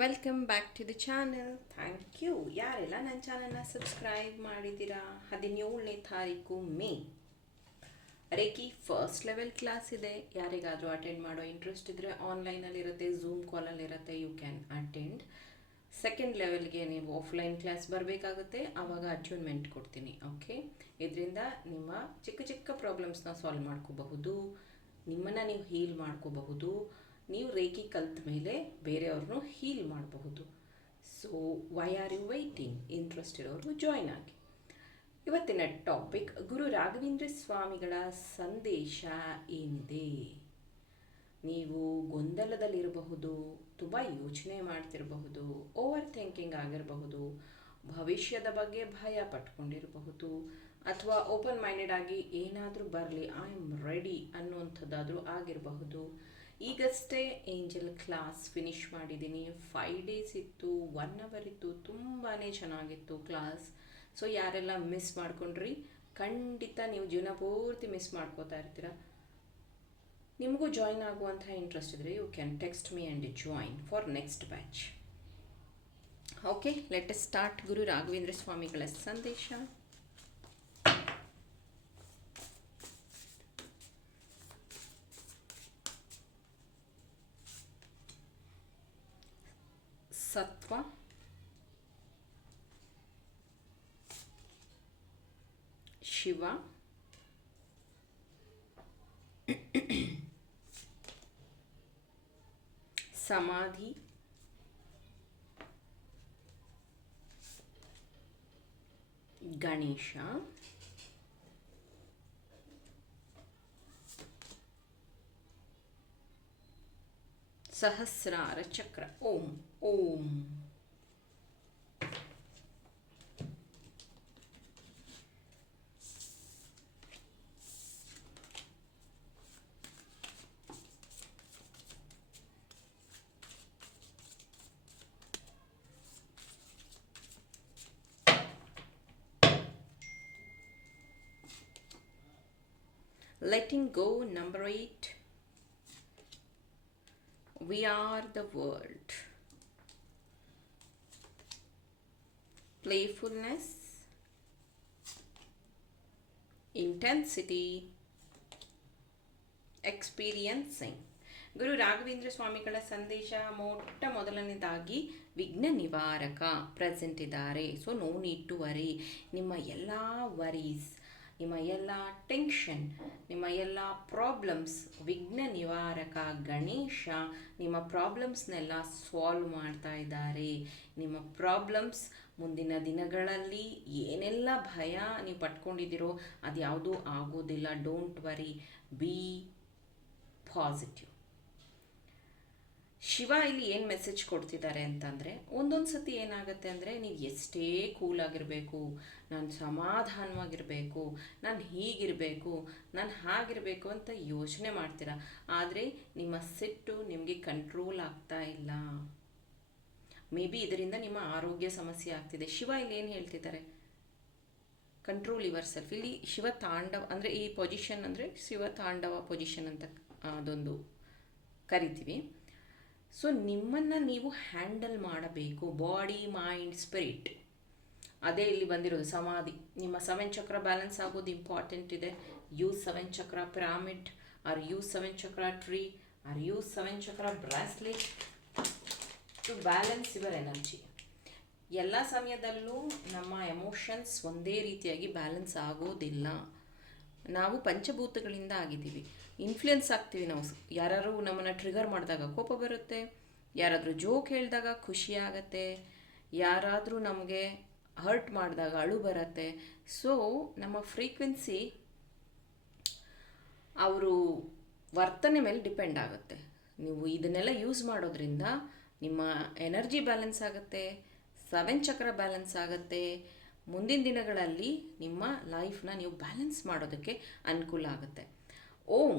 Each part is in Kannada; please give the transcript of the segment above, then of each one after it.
Welcome back to the channel thank you ಯಾರೆಲ್ಲ ನನ್ನ ಚಾನಲ್ನ ಸಬ್ಸ್ಕ್ರೈಬ್ ಮಾಡಿದ್ದೀರಾ? ಹದಿನೇಳನೇ ತಾರೀಕು May. Reiki first level class ಇದೆ. ಯಾರಿಗಾದರೂ ಅಟೆಂಡ್ ಮಾಡೋ ಇಂಟ್ರೆಸ್ಟ್ ಇದ್ದರೆ ಆನ್ಲೈನಲ್ಲಿರುತ್ತೆ ಝೂಮ್ ಕಾಲಲ್ಲಿರುತ್ತೆ ಯು ಕ್ಯಾನ್ ಅಟೆಂಡ್ ಸೆಕೆಂಡ್ ಲೆವೆಲ್ಗೆ ನೀವು ಆಫ್ಲೈನ್ ಕ್ಲಾಸ್ ಬರಬೇಕಾಗುತ್ತೆ. ಆವಾಗ ಅಚೀವ್ಮೆಂಟ್ ಕೊಡ್ತೀನಿ ಓಕೆ ಇದರಿಂದ ನಿಮ್ಮ ಚಿಕ್ಕ ಚಿಕ್ಕ ಪ್ರಾಬ್ಲಮ್ಸ್ನ ಸಾಲ್ವ್ ಮಾಡ್ಕೋಬಹುದು. ನಿಮ್ಮನ್ನು ನೀವು ಹೀಲ್ ಮಾಡ್ಕೋಬಹುದು. ನೀವು ರೇಖಿ ಕಲ್ತ ಮೇಲೆ ಬೇರೆಯವ್ರನ್ನೂ ಹೀಲ್ ಮಾಡಬಹುದು. So why are you waiting interest ಇರೋರು ಜಾಯ್ನ್ ಆಗಿ. ಇವತ್ತಿನ ಟಾಪಿಕ್ ಗುರು ರಾಘವೇಂದ್ರ ಸ್ವಾಮಿಗಳ ಸಂದೇಶ ಏನಿದೆ? ನೀವು ಗೊಂದಲದಲ್ಲಿರಬಹುದು, ತುಂಬ ಯೋಚನೆ ಮಾಡ್ತಿರಬಹುದು ಓವರ್ ಥಿಂಕಿಂಗ್ ಆಗಿರಬಹುದು, ಭವಿಷ್ಯದ ಬಗ್ಗೆ ಭಯ ಪಟ್ಕೊಂಡಿರಬಹುದು, ಅಥವಾ ಓಪನ್ ಮೈಂಡೆಡ್ ಆಗಿ ಏನಾದರೂ ಬರಲಿ ಐ ಆಮ್ ರೆಡಿ ಅನ್ನುವಂಥದ್ದಾದರೂ ಆಗಿರಬಹುದು. ಈಗಷ್ಟೇ ಏಂಜಲ್ ಕ್ಲಾಸ್ ಫಿನಿಷ್ ಮಾಡಿದ್ದೀನಿ. ಫೈವ್ ಡೇಸ್ ಇತ್ತು ಒನ್ ಅವರ್ ಇತ್ತು ತುಂಬಾ ಚೆನ್ನಾಗಿತ್ತು ಕ್ಲಾಸ್. ಸೊ ಯಾರೆಲ್ಲ ಮಿಸ್ ಮಾಡ್ಕೊಂಡ್ರಿ, ಖಂಡಿತ ನೀವು ಜೀವನ ಪೂರ್ತಿ ಮಿಸ್ ಮಾಡ್ಕೋತಾ ಇರ್ತೀರ. ನಿಮಗೂ ಜಾಯಿನ್ ಆಗುವಂಥ ಇಂಟ್ರೆಸ್ಟ್ ಇದ್ದರೆ you can text me and join for next batch okay let start Guru Raghavendra ಸ್ವಾಮಿಗಳ ಸಂದೇಶ ಸತ್ವ ಶಿವ ಸಮಾಧಿ ಗಣೇಶ ಸಹಸ್ರಾರ ಚಕ್ರ Om Om letting go number 8 We are the world. Playfulness. Intensity. Experiencing Guru Raghavendra ಸ್ವಾಮಿಗಳ ಸಂದೇಶ ಮೊಟ್ಟ ಮೊದಲನೇದಾಗಿ ವಿಘ್ನ ನಿವಾರಕ ಪ್ರೆಸೆಂಟ್ ಇದ್ದಾರೆ. So no need to worry ನಿಮ್ಮ ಎಲ್ಲ ವರೀಸ್ ನಿಮ್ಮ ಎಲ್ಲ ಟೆನ್ಷನ್ ನಿಮ್ಮ ಎಲ್ಲ ಪ್ರಾಬ್ಲಮ್ಸ್ ವಿಘ್ನ ನಿವಾರಕ ಗಣೇಶ ನಿಮ್ಮ ಪ್ರಾಬ್ಲಮ್ಸ್ನೆಲ್ಲ ಸಾಲ್ವ್ ಮಾಡ್ತಾ ಇದ್ದಾರೆ. ನಿಮ್ಮ ಪ್ರಾಬ್ಲಮ್ಸ್ ಮುಂದಿನ ದಿನಗಳಲ್ಲಿ ಏನೆಲ್ಲ ಭಯ ನೀವು ಪಟ್ಕೊಂಡಿದ್ದೀರೋ ಅದು ಯಾವುದೂ ಆಗೋದಿಲ್ಲ. Don't worry be positive Shiva ಇಲ್ಲಿ ಏನು ಮೆಸೇಜ್ ಕೊಡ್ತಿದ್ದಾರೆ ಅಂತಂದರೆ, ಒಂದೊಂದು ಸತಿ ಏನಾಗುತ್ತೆ ಅಂದರೆ, ನೀವು ಎಷ್ಟೇ ಕೂಲಾಗಿರಬೇಕು ನಾನು ಸಮಾಧಾನವಾಗಿರಬೇಕು, ನಾನು ಹೀಗಿರಬೇಕು, ನಾನು ಹಾಗಿರಬೇಕು ಅಂತ ಯೋಚನೆ ಮಾಡ್ತೀರಾ? ಆದರೆ ನಿಮ್ಮ ಸಿಟ್ಟು ನಿಮಗೆ ಕಂಟ್ರೋಲ್ ಆಗ್ತಾ ಇಲ್ಲ. ಮೇ ಬಿ ಇದರಿಂದ ನಿಮ್ಮ ಆರೋಗ್ಯ ಸಮಸ್ಯೆ ಆಗ್ತಿದೆ. ಶಿವ ಇಲ್ಲಿ ಏನು ಹೇಳ್ತಿದ್ದಾರೆ? ಕಂಟ್ರೋಲ್ ಯುವರ್ ಸೆಲ್ಫ್ ಇಲ್ಲಿ ಶಿವ ತಾಂಡವ, ಅಂದರೆ ಈ ಪೊಸಿಷನ್ ಅಂದರೆ ಶಿವ ತಾಂಡವ ಪೊಸಿಷನ್ ಅಂತ ಅದೊಂದು ಕರಿತೀವಿ. ಸೊ ನಿಮ್ಮನ್ನು ನೀವು ಹ್ಯಾಂಡಲ್ ಮಾಡಬೇಕು. ಬಾಡಿ ಮೈಂಡ್ ಸ್ಪಿರಿಟ್ ಅದೇ ಇಲ್ಲಿ ಬಂದಿರೋದು ಸಮಾಧಿ. ನಿಮ್ಮ ಸೆವೆನ್ ಚಕ್ರ ಬ್ಯಾಲೆನ್ಸ್ ಆಗೋದು ಇಂಪಾರ್ಟೆಂಟ್ ಇದೆ. You seven chakra pyramid or you seven chakra tree or you seven chakra bracelet to balance your energy ಎಲ್ಲ ಸಮಯದಲ್ಲೂ ನಮ್ಮ ಎಮೋಷನ್ಸ್ ಒಂದೇ ರೀತಿಯಾಗಿ ಬ್ಯಾಲೆನ್ಸ್ ಆಗೋದಿಲ್ಲ. ನಾವು ಪಂಚಭೂತಗಳಿಂದ ಆಗಿದ್ದೀವಿ. ಇನ್ಫ್ಲುಯೆನ್ಸ್ ಆಗ್ತೀವಿ ನಾವು. ಯಾರು ನಮ್ಮನ್ನು ಟ್ರಿಗರ್ ಮಾಡಿದಾಗ ಕೋಪ ಬರುತ್ತೆ, ಯಾರಾದರೂ ಜೋಕ್ ಹೇಳಿದಾಗ ಖುಷಿ ಆಗತ್ತೆ, ಯಾರಾದರೂ ನಮಗೆ ಹರ್ಟ್ ಮಾಡಿದಾಗ ಅಳು ಬರುತ್ತೆ. ಸೊ ನಮ್ಮ ಫ್ರೀಕ್ವೆನ್ಸಿ ಅವರು ವರ್ತನೆ ಮೇಲೆ ಡಿಪೆಂಡ್ ಆಗುತ್ತೆ. ನೀವು ಇದನ್ನೆಲ್ಲ ಯೂಸ್ ಮಾಡೋದ್ರಿಂದ ನಿಮ್ಮ ಎನರ್ಜಿ ಬ್ಯಾಲೆನ್ಸ್ ಆಗುತ್ತೆ ಸೆವೆನ್ ಚಕ್ರ ಬ್ಯಾಲೆನ್ಸ್ ಆಗುತ್ತೆ ಮುಂದಿನ ದಿನಗಳಲ್ಲಿ ನಿಮ್ಮ ಲೈಫ್ನ ನೀವು ಬ್ಯಾಲೆನ್ಸ್ ಮಾಡೋದಕ್ಕೆ ಅನುಕೂಲ ಆಗುತ್ತೆ. ಓಂ,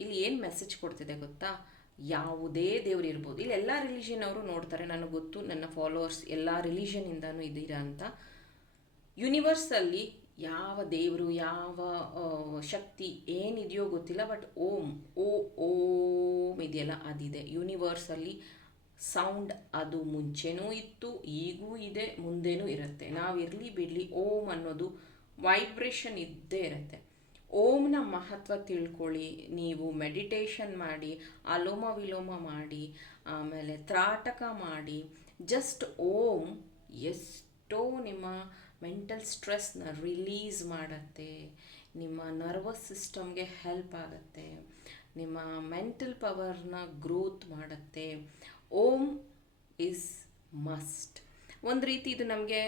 ಇಲ್ಲಿ ಏನು ಮೆಸೇಜ್ ಕೊಡ್ತಿದೆ ಗೊತ್ತಾ? ಯಾವುದೇ ದೇವ್ರು ಇರ್ಬೋದು. ಇಲ್ಲಿ ಎಲ್ಲ ರಿಲಿಷನ್ ಅವರು ನೋಡ್ತಾರೆ, ನನಗೆ ಗೊತ್ತು, ನನ್ನ ಫಾಲೋವರ್ಸ್ ಎಲ್ಲ ರಿಲಿಷನಿಂದನೂ ಇದ್ದೀರಾ ಅಂತ. ಯೂನಿವರ್ಸಲ್ಲಿ ಯಾವ ದೇವರು, ಯಾವ ಶಕ್ತಿ ಏನಿದೆಯೋ ಗೊತ್ತಿಲ್ಲ ಬಟ್ ಓಂ, ಓ, ಓಂ ಇದೆಯಲ್ಲ, ಅದಿದೆ. ಯೂನಿವರ್ಸಲ್ಲಿ ಸೌಂಡ್ ಅದು ಮುಂಚೆನೂ ಇತ್ತು, ಈಗೂ ಇದೆ, ಮುಂದೆನೂ ಇರುತ್ತೆ. ನಾವು ಇರಲಿ ಬಿಡಲಿ ಓಮ್ ಅನ್ನೋದು ವೈಬ್ರೇಷನ್ ಇದ್ದೇ ಇರುತ್ತೆ. ಓಮ್ನ ಮಹತ್ವ ತಿಳ್ಕೊಳ್ಳಿ, ನೀವು ಮೆಡಿಟೇಷನ್ ಮಾಡಿ, ಅಲೋಮ ವಿಲೋಮ ಮಾಡಿ, ಆಮೇಲೆ ತ್ರಾಟಕ ಮಾಡಿ ಜಸ್ಟ್ ಓಮ್ ಎಷ್ಟೋ ನಿಮ್ಮ ಮೆಂಟಲ್ ಸ್ಟ್ರೆಸ್ನ ರಿಲೀಸ್ ಮಾಡುತ್ತೆ. ನಿಮ್ಮ ನರ್ವಸ್ ಸಿಸ್ಟಮ್ಗೆ ಹೆಲ್ಪ್ ಆಗುತ್ತೆ. ನಿಮ್ಮ ಮೆಂಟಲ್ ಪವರ್ನ ಗ್ರೋತ್ ಮಾಡುತ್ತೆ. Om is must. ಒಂದು ರೀತಿ ಇದು ನಮಗೆ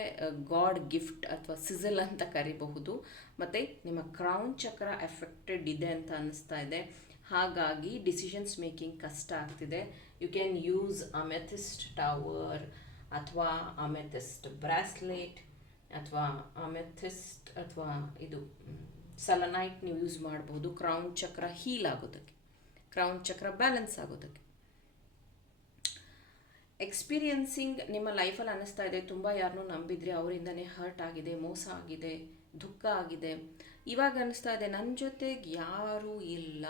ಗಾಡ್ ಗಿಫ್ಟ್ ಅಥವಾ ಸಿಸಲ್ ಅಂತ ಕರಿಬಹುದು. ಮತ್ತು ನಿಮ್ಮ ಕ್ರೌನ್ ಚಕ್ರ ಎಫೆಕ್ಟೆಡ್ ಇದೆ ಅಂತ ಅನ್ನಿಸ್ತಾ ಇದೆ. ಹಾಗಾಗಿ ಡಿಸಿಷನ್ಸ್ ಮೇಕಿಂಗ್ ಕಷ್ಟ ಆಗ್ತಿದೆ. You can use amethyst tower ಅಥವಾ ಅಮೆಥಿಸ್ಟ್ ಬ್ರಾಸ್ಲೆಟ್ ಅಥವಾ ಅಮೆಥಿಸ್ಟ್ ಅಥವಾ ಇದು ಸಲನೈಟ್ ನೀವು ಯೂಸ್ ಮಾಡ್ಬೋದು ಕ್ರೌನ್ ಚಕ್ರ ಹೀಲ್ ಆಗೋದಕ್ಕೆ. ಕ್ರೌನ್ ಚಕ್ರ ಬ್ಯಾಲೆನ್ಸ್ ಆಗೋದಕ್ಕೆ. ಎಕ್ಸ್ಪೀರಿಯನ್ಸಿಂಗ್ ನಿಮ್ಮ ಲೈಫಲ್ಲಿ ಅನ್ನಿಸ್ತಾ ಇದೆ, ತುಂಬ ಯಾರನ್ನೂ ನಂಬಿದ್ರೆ ಅವರಿಂದನೇ ಹರ್ಟ್ ಆಗಿದೆ, ಮೋಸ ಆಗಿದೆ, ದುಃಖ ಆಗಿದೆ. ಇವಾಗ ಅನ್ನಿಸ್ತಾ ಇದೆ ನನ್ನ ಜೊತೆಗೆ ಯಾರೂ ಇಲ್ಲ.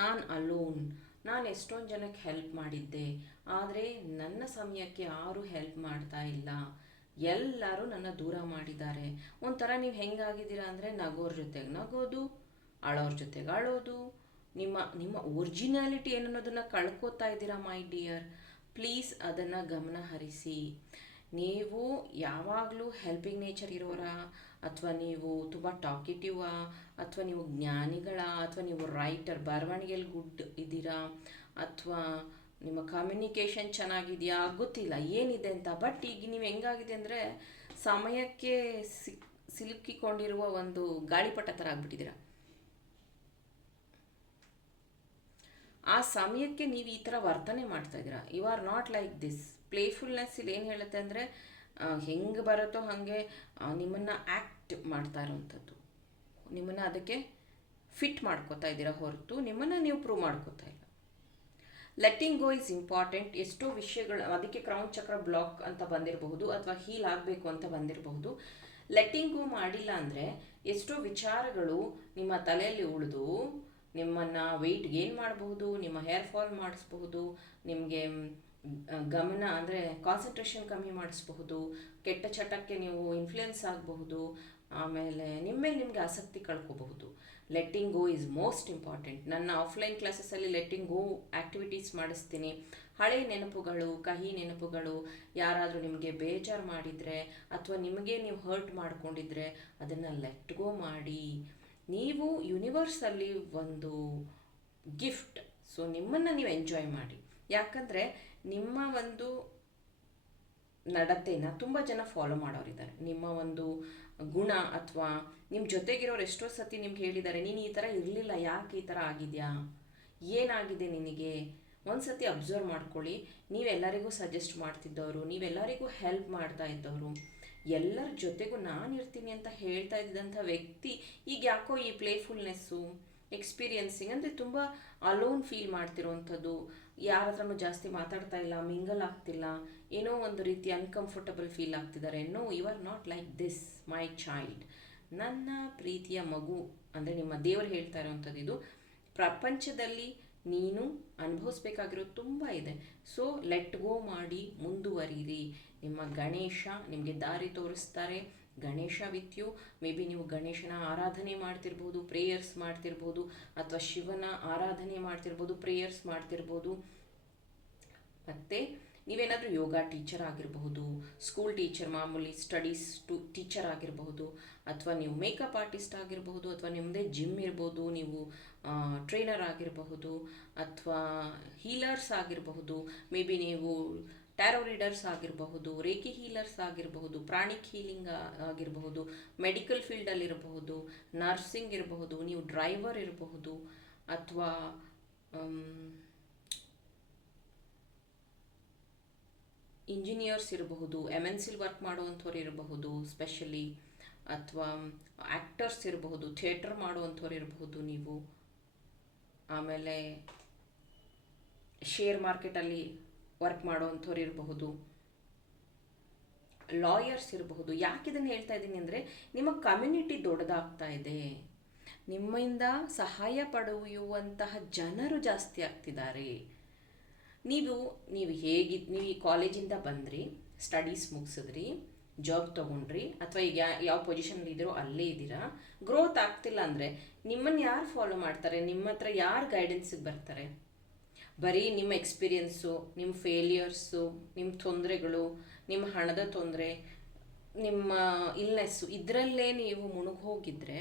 ನಾನು ಅಲೋನ್ ನಾನು ಎಷ್ಟೊಂದು ಜನಕ್ಕೆ ಹೆಲ್ಪ್ ಮಾಡಿದ್ದೆ, ಆದರೆ ನನ್ನ ಸಮಯಕ್ಕೆ ಯಾರೂ ಹೆಲ್ಪ್ ಮಾಡ್ತಾ ಇಲ್ಲ. ಎಲ್ಲರೂ ನನ್ನ ದೂರ ಮಾಡಿದ್ದಾರೆ. ಒಂಥರ ನೀವು ಹೆಂಗಾಗಿದ್ದೀರಾ ಅಂದರೆ ನಗೋರ ಜೊತೆಗೆ ನಗೋದು, ಅಳೋರ ಜೊತೆಗೆ ಅಳೋದು. ನಿಮ್ಮ ನಿಮ್ಮ ಒರಿಜಿನಾಲಿಟಿ ಏನನ್ನೋದನ್ನು ಕಳ್ಕೊತಾ ಇದ್ದೀರಾ ಮೈ ಡಿಯರ್ ಪ್ಲೀಸ್ ಅದನ್ನು ಗಮನ ಹರಿಸಿ ನೀವು ಯಾವಾಗಲೂ ಹೆಲ್ಪಿಂಗ್ ನೇಚರ್ ಇರೋರ, ಅಥವಾ ನೀವು ತುಂಬ ಟಾಕಿಟಿವಾ ಅಥವಾ ನೀವು ಜ್ಞಾನಿಗಳ, ಅಥವಾ ನೀವು ರೈಟರ್ ಬರವಣಿಗೆಯಲ್ಲಿ ಗುಡ್ ಇದ್ದೀರಾ, ಅಥವಾ ನಿಮ್ಮ ಕಮ್ಯುನಿಕೇಷನ್ ಚೆನ್ನಾಗಿದೆಯಾ, ಗೊತ್ತಿಲ್ಲ, ಏನಿದೆ ಅಂತ. ಬಟ್ ಈಗ ನೀವು ಹೆಂಗಾಗಿದೆ ಅಂದರೆ ಸಮಯಕ್ಕೆ ಸಿಕ್ ಸಿಲುಕಿಕೊಂಡಿರುವ ಒಂದು ಗಾಳಿಪಟ ಥರ ಆಗ್ಬಿಟ್ಟಿದ್ದೀರಾ. ಆ ಸಮಯಕ್ಕೆ ನೀವು ಈ ಥರ ವರ್ತನೆ ಮಾಡ್ತಾ ಇದ್ದೀರಾ? You are not like this playfulness ಇಲ್ಲಿ ಏನು ಹೇಳುತ್ತೆ ಅಂದರೆ ಹೆಂಗೆ ಬರುತ್ತೋ ಹಾಗೆ ನಿಮ್ಮನ್ನು ಆ್ಯಕ್ಟ್ ಮಾಡ್ತಾ ಇರೋವಂಥದ್ದು. ನಿಮ್ಮನ್ನು ಅದಕ್ಕೆ ಫಿಟ್ ಮಾಡ್ಕೋತಾ ಇದ್ದೀರಾ ಹೊರತು, ನಿಮ್ಮನ್ನು ನೀವು ಪ್ರೂವ್ ಮಾಡ್ಕೋತಾ ಇಲ್ಲ. ಲೆಟ್ಟಿಂಗ್ ಗೋ ಇಸ್ ಇಂಪಾರ್ಟೆಂಟ್ ಎಷ್ಟೋ ವಿಷಯಗಳು, ಅದಕ್ಕೆ ಕ್ರೌನ್ ಚಕ್ರ ಬ್ಲಾಕ್ ಅಂತ ಬಂದಿರಬಹುದು, ಅಥವಾ ಹೀಲ್ ಆಗಬೇಕು ಅಂತ ಬಂದಿರಬಹುದು. ಲೆಟ್ಟಿಂಗ್ ಗೋ ಮಾಡಿಲ್ಲ ಅಂದರೆ, ಎಷ್ಟೋ ವಿಚಾರಗಳು ನಿಮ್ಮ ತಲೆಯಲ್ಲಿ ಉಳಿದು ನಿಮ್ಮನ್ನು ವೆಯ್ಟ್ ಗೇನ್ ಮಾಡಬಹುದು, ನಿಮ್ಮ ಹೇರ್ ಫಾಲ್ ಮಾಡಿಸ್ಬಹುದು, ನಿಮಗೆ ಗಮನ ಅಂದರೆ ಕಾನ್ಸಂಟ್ರೇಷನ್ ಕಮ್ಮಿ ಮಾಡಿಸ್ಬಹುದು, ಕೆಟ್ಟ ಚಟಕ್ಕೆ ನೀವು ಇನ್ಫ್ಲುಯೆನ್ಸ್ ಆಗಬಹುದು, ಆಮೇಲೆ ನಿಮ್ಮ ಮೇಲೆ ನಿಮಗೆ ಆಸಕ್ತಿ ಕಳ್ಕೋಬಹುದು. Letting go is most important ನನ್ನ ಆಫ್ಲೈನ್ ಕ್ಲಾಸಸ್ಸಲ್ಲಿ ಲೆಟ್ಟಿಂಗ್ ಗೋ ಆ್ಯಕ್ಟಿವಿಟೀಸ್ ಮಾಡಿಸ್ತೀನಿ. ಹಳೆ ನೆನಪುಗಳು, ಕಹಿ ನೆನಪುಗಳು ಯಾರಾದರೂ ನಿಮಗೆ ಬೇಜಾರು ಮಾಡಿದರೆ ಅಥವಾ ನಿಮಗೆ ನೀವು ಹರ್ಟ್ ಮಾಡ್ಕೊಂಡಿದ್ರೆ ಅದನ್ನು ಲೆಟ್ ಗೋ ಮಾಡಿ. ನೀವು ಯೂನಿವರ್ಸಲ್ಲಿ ಒಂದು ಗಿಫ್ಟ್ ಸೊ ನಿಮ್ಮನ್ನು ನೀವು ಎಂಜಾಯ್ ಮಾಡಿ. ಯಾಕಂದರೆ ನಿಮ್ಮ ಒಂದು ನಡತೆನ ತುಂಬ ಜನ ಫಾಲೋ ಮಾಡೋರಿದ್ದಾರೆ. ನಿಮ್ಮ ಒಂದು ಗುಣ ಅಥವಾ ನಿಮ್ಮ ಜೊತೆಗಿರೋರು ಎಷ್ಟೋ ಸತಿ ನಿಮ್ಗೆ ಹೇಳಿದ್ದಾರೆ, ನೀನು ಈ ಥರ ಇರಲಿಲ್ಲ, ಯಾಕೆ ಈ ಥರ ಆಗಿದೆಯಾ? ಏನಾಗಿದೆ ನಿನಗೆ? ಒಂದು ಸತಿ ಅಬ್ಸರ್ವ್ ಮಾಡ್ಕೊಳ್ಳಿ. ನೀವೆಲ್ಲರಿಗೂ ಸಜೆಸ್ಟ್ ಮಾಡ್ತಿದ್ದವರು, ನೀವೆಲ್ಲರಿಗೂ ಹೆಲ್ಪ್ ಮಾಡ್ತಾ ಇದ್ದವರು. ಎಲ್ಲರ ಜೊತೆಗೂ ನಾನು ಇರ್ತೀನಿ ಅಂತ ಹೇಳ್ತಾ ಇದ್ದಂಥ ವ್ಯಕ್ತಿ ಈಗ ಯಾಕೋ ಈ ಪ್ಲೇಫುಲ್ನೆಸ್ಸು ಎಕ್ಸ್ಪೀರಿಯನ್ಸಿಂಗ್ ಅಂದರೆ ತುಂಬ ಅಲೋನ್ ಫೀಲ್ ಮಾಡ್ತಿರೋವಂಥದ್ದು ಯಾರ ಹತ್ರನೂ ಜಾಸ್ತಿ ಮಾತಾಡ್ತಾ ಇಲ್ಲ ಮಿಂಗಲ್ ಆಗ್ತಿಲ್ಲ, ಏನೋ ಒಂದು ರೀತಿ ಅನ್ಕಂಫರ್ಟಬಲ್ ಫೀಲ್ ಆಗ್ತಿದ್ದಾರೆ. No you are not like this my child ನನ್ನ ಪ್ರೀತಿಯ ಮಗು, ಅಂದರೆ ನಿಮ್ಮ ದೇವರು ಹೇಳ್ತಾ ಇರೋವಂಥದ್ದು ಇದು, ಪ್ರಪಂಚದಲ್ಲಿ ನೀನು ಅನುಭವಿಸ್ಬೇಕಾಗಿರೋದು ತುಂಬ ಇದೆ. ಸೊ ಲೆಟ್ ಗೋ ಮಾಡಿ ಮುಂದುವರಿರಿ. ನಿಮ್ಮ ಗಣೇಶ ನಿಮಗೆ ದಾರಿ ತೋರಿಸ್ತಾರೆ. Ganesha with you may be ನೀವು ಗಣೇಶನ ಆರಾಧನೆ ಮಾಡ್ತಿರ್ಬೋದು ಪ್ರೇಯರ್ಸ್ ಮಾಡ್ತಿರ್ಬೋದು, ಅಥವಾ ಶಿವನ ಆರಾಧನೆ ಮಾಡ್ತಿರ್ಬೋದು ಪ್ರೇಯರ್ಸ್ ಮಾಡ್ತಿರ್ಬೋದು. ಮತ್ತು ನೀವೇನಾದರೂ ಯೋಗ ಟೀಚರ್ ಆಗಿರಬಹುದು ಸ್ಕೂಲ್ ಟೀಚರ್, ಮಾಮೂಲಿ ಸ್ಟಡೀಸ್ ಟು ಟೀಚರ್ ಆಗಿರಬಹುದು, ಅಥವಾ ನೀವು ಮೇಕಪ್ ಆರ್ಟಿಸ್ಟ್ ಆಗಿರಬಹುದು, ಅಥವಾ ನಿಮ್ಮದೇ ಜಿಮ್ ಇರ್ಬೋದು, ನೀವು ಟ್ರೈನರ್ ಆಗಿರಬಹುದು ಅಥವಾ ಹೀಲರ್ಸ್ ಆಗಿರಬಹುದು ಮೇ ಬಿ ನೀವು ಟ್ಯಾರೋ ರೀಡರ್ಸ್ ಆಗಿರಬಹುದು, ರೇಖಿ ಹೀಲರ್ಸ್ ಆಗಿರಬಹುದು, ಪ್ರಾಣಿಕ್ ಹೀಲಿಂಗ್ ಆಗಿರಬಹುದು ಮೆಡಿಕಲ್ ಫೀಲ್ಡಲ್ಲಿರಬಹುದು ನರ್ಸಿಂಗ್ ಇರಬಹುದು ನೀವು ಡ್ರೈವರ್ ಇರಬಹುದು ಅಥವಾ ಇಂಜಿನಿಯರ್ಸ್ ಇರಬಹುದು ಎಂ ಎನ್ ಸಿಲ್ ವರ್ಕ್ ಮಾಡುವಂಥವ್ರು ಇರಬಹುದು ಸ್ಪೆಷಲಿ ಅಥವಾ ಆ್ಯಕ್ಟರ್ಸ್ ಇರಬಹುದು ಥಿಯೇಟರ್ ಮಾಡುವಂಥವ್ರು ಇರಬಹುದು ನೀವು. ಆಮೇಲೆ ಶೇರ್ ಮಾರ್ಕೆಟಲ್ಲಿ ವರ್ಕ್ ಮಾಡೋವಂಥವ್ರು ಇರಬಹುದು. ಲಾಯರ್ಸ್ ಇರಬಹುದು. ಯಾಕೆ ಇದನ್ನು ಹೇಳ್ತಾ ಇದ್ದೀನಿ ಅಂದರೆ, ನಿಮ್ಮ ಕಮ್ಯುನಿಟಿ ದೊಡ್ಡದಾಗ್ತಾ ಇದೆ. ನಿಮ್ಮಿಂದ ಸಹಾಯ ಪಡೆಯುವಂತಹ ಜನರು ಜಾಸ್ತಿ ಆಗ್ತಿದ್ದಾರೆ. ನೀವು ನೀವು ಹೇಗಿದ್ದು ನೀವು ಈ ಕಾಲೇಜಿಂದ ಬಂದ್ರಿ ಸ್ಟಡೀಸ್ ಮುಗಿಸಿದ್ರಿ ಜಾಬ್ ತೊಗೊಂಡ್ರಿ ಅಥವಾ ಈಗ ಯಾವ ಪೊಸಿಷನಲ್ಲಿ ಇದ್ದೀರೋ ಅಲ್ಲೇ ಇದ್ದೀರಾ. ಗ್ರೋತ್ ಆಗ್ತಿಲ್ಲ ಅಂದರೆ ನಿಮ್ಮನ್ನು ಯಾರು ಫಾಲೋ ಮಾಡ್ತಾರೆ? ನಿಮ್ಮ ಹತ್ರ ಯಾರು ಗೈಡೆನ್ಸಿಗೆ ಬರ್ತಾರೆ? ಬರೀ ನಿಮ್ಮ ಎಕ್ಸ್ಪೀರಿಯನ್ಸು ನಿಮ್ಮ ಫೇಲಿಯರ್ಸು ನಿಮ್ಮ ತೊಂದರೆಗಳು, ನಿಮ್ಮ ಹಣದ ತೊಂದರೆ, ನಿಮ್ಮ ಇಲ್ನೆಸ್ಸು ಇದರಲ್ಲೇ ನೀವು ಮುಳುಗಿ ಹೋಗಿದ್ರೆ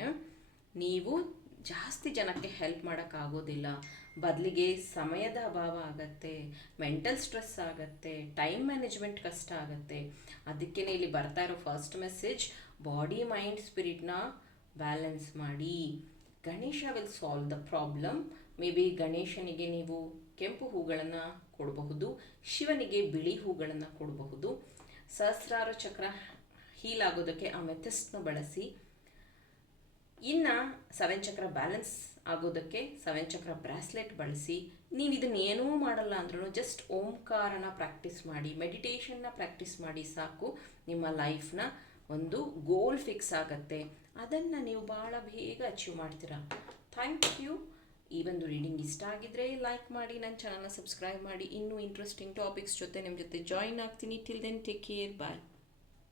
ನೀವು ಜಾಸ್ತಿ ಜನಕ್ಕೆ ಹೆಲ್ಪ್ ಮಾಡೋಕ್ಕಾಗೋದಿಲ್ಲ ಬದಲಿಗೆ ಸಮಯದ ಅಭಾವ ಆಗತ್ತೆ ಮೆಂಟಲ್ ಸ್ಟ್ರೆಸ್ ಆಗತ್ತೆ ಟೈಮ್ ಮ್ಯಾನೇಜ್ಮೆಂಟ್ ಕಷ್ಟ ಆಗುತ್ತೆ. ಅದಕ್ಕೆ ಇಲ್ಲಿ ಬರ್ತಾ ಇರೋ ಫಸ್ಟ್ ಮೆಸೇಜ್ ಬಾಡಿ ಮೈಂಡ್ ಸ್ಪಿರಿಟ್ನ ಬ್ಯಾಲೆನ್ಸ್ ಮಾಡಿ. Ganesha will solve the problem may be ಗಣೇಶನಿಗೆ ನೀವು ಕೆಂಪು ಹೂಗಳನ್ನು ಕೊಡಬಹುದು, ಶಿವನಿಗೆ ಬಿಳಿ ಹೂಗಳನ್ನು ಕೊಡಬಹುದು. ಸಹಸ್ರಾರ ಚಕ್ರ ಹೀಲ್ ಆಗೋದಕ್ಕೆ ಆ ಮೆಥಸ್ಟ್ನ ಬಳಸಿ. ಇನ್ನು ಸೆವೆನ್ ಚಕ್ರ ಬ್ಯಾಲೆನ್ಸ್ ಆಗೋದಕ್ಕೆ ಸೆವೆನ್ ಚಕ್ರ ಬ್ರಾಸ್ಲೆಟ್ ಬಳಸಿ ನೀವು ಇದನ್ನ ಏನೂ ಮಾಡಲ್ಲ ಅಂದ್ರೂ ಜಸ್ಟ್ ಓಂಕಾರನ ಪ್ರಾಕ್ಟೀಸ್ ಮಾಡಿ ಮೆಡಿಟೇಷನ್ನ ಪ್ರಾಕ್ಟೀಸ್ ಮಾಡಿ ಸಾಕು. ನಿಮ್ಮ ಲೈಫ್ನ ಒಂದು ಗೋಲ್ ಫಿಕ್ಸ್ ಆಗತ್ತೆ. ಅದನ್ನು ನೀವು ಭಾಳ ಬೇಗ ಅಚೀವ್ ಮಾಡ್ತೀರಾ. ಥ್ಯಾಂಕ್ ಯು ಈ ಒಂದು ರೀಡಿಂಗ್ ಇಷ್ಟ ಆಗಿದ್ರೆ ಲೈಕ್ ಮಾಡಿ ನನ್ನ ಚಾನಲ್ನ ಸಬ್ಸ್ಕ್ರೈಬ್ ಮಾಡಿ. ಇನ್ನೂ ಇಂಟ್ರೆಸ್ಟಿಂಗ್ ಟಾಪಿಕ್ಸ್ ಜೊತೆ ನಿಮ್ಮ ಜೊತೆ ಜಾಯಿನ್ ಆಗ್ತೀನಿ. Till then take care bye